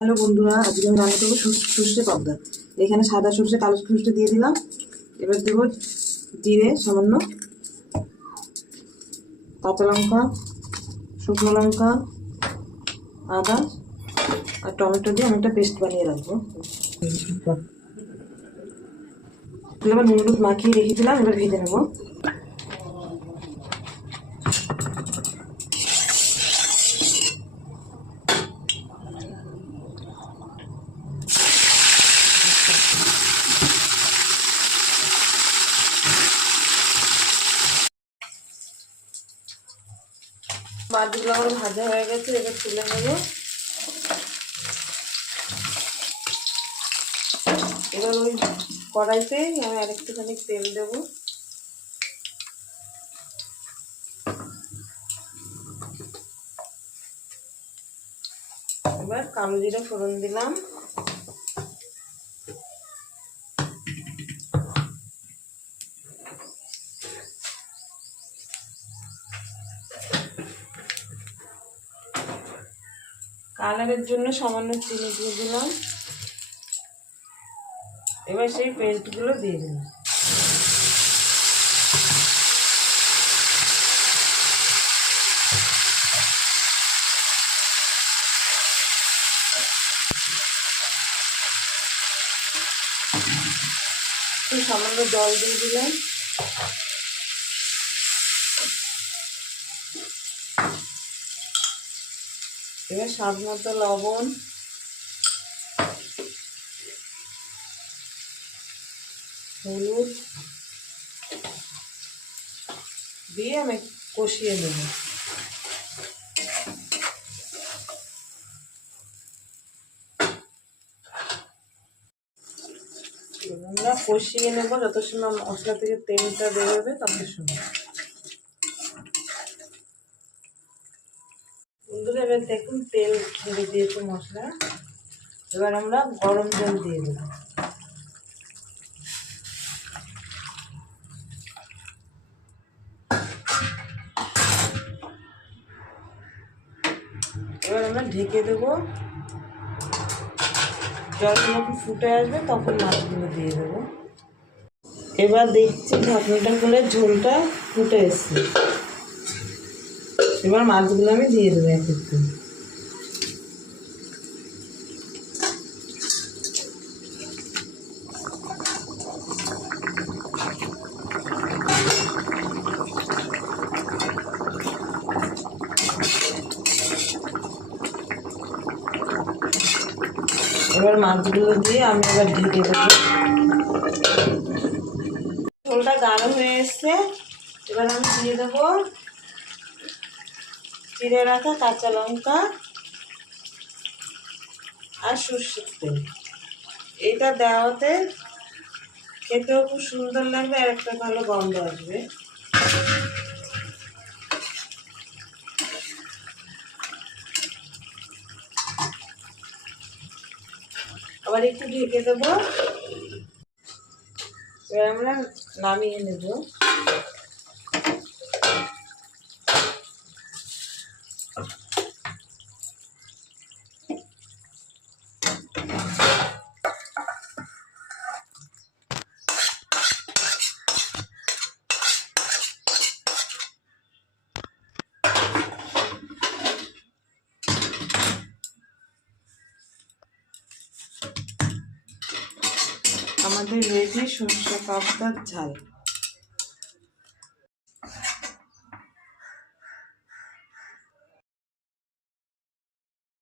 Hello বন্ধুরা, আজকে আমি রান্না করবো সর্ষে পাবদা। এখানে সাদা সর্ষে, কালো সর্ষে দিয়ে দিলাম। এবার দেবো জিরে সামান্য, কাঁচা লঙ্কা, শুকনো লঙ্কা, আদা আর টমেটো দিয়ে আমি একটা পেস্ট বানিয়ে রাখবো। এবার নুন হলুদ মাখিয়ে রেখেছিলাম, এবার ভেজে নেবো। মাছগুলো আমার ভাজা হয়ে গেছে, এবার তুলে নেবো। এবার ওই কড়াইতে আমি আরেকটুখানি তেল দেবো। এবার কালো জিরা ফোড়ন দিলাম। কালারের জন্য সামান্য চিনি দিয়ে দিলাম। এবার সেই পেস্টগুলো দিয়ে দিলাম। সামান্য জল দিয়ে দিলাম। এবার স্বাদ মতো লবণ, হলুদ দিয়ে আমি কষিয়ে নেব। আমরা কষিয়ে নেব যত সময় মশলা থেকে তেলটা বেরোবে তত সময়। বন্ধুরা এবার দেখুন তেল ছেড়ে দিয়েছে মশলা। এবার আমরা গরম জল দিয়ে দেব। এবার আমরা ঢেকে দেবো। জল যখন ফুটে আসবে তখন মাছগুলো দিয়ে দেবো। এবার দেখছি ঢাকনাটা খুলে ঝোলটা ফুটে এসছে। এবার মাছগুলো আমি দিয়ে দেবো এক একটু। এবার মাছগুলো দিয়ে আমি এবার ঢেকে দেবো। ঝোলটা গাঢ় হয়ে এসছে। এবার আমি দিয়ে দেবো চিড়ে রাখা কাঁচা লঙ্কা আর সর্ষের তেল। এটা দেওয়াতে খেতেও খুব সুন্দর লাগবে আর একটা ভালো গন্ধ আসবে। আবার একটু ঢেকে দেবো। এবার আমরা নামিয়ে নেব। আমাদের রেডি সর্ষে পাবদার ঝাল।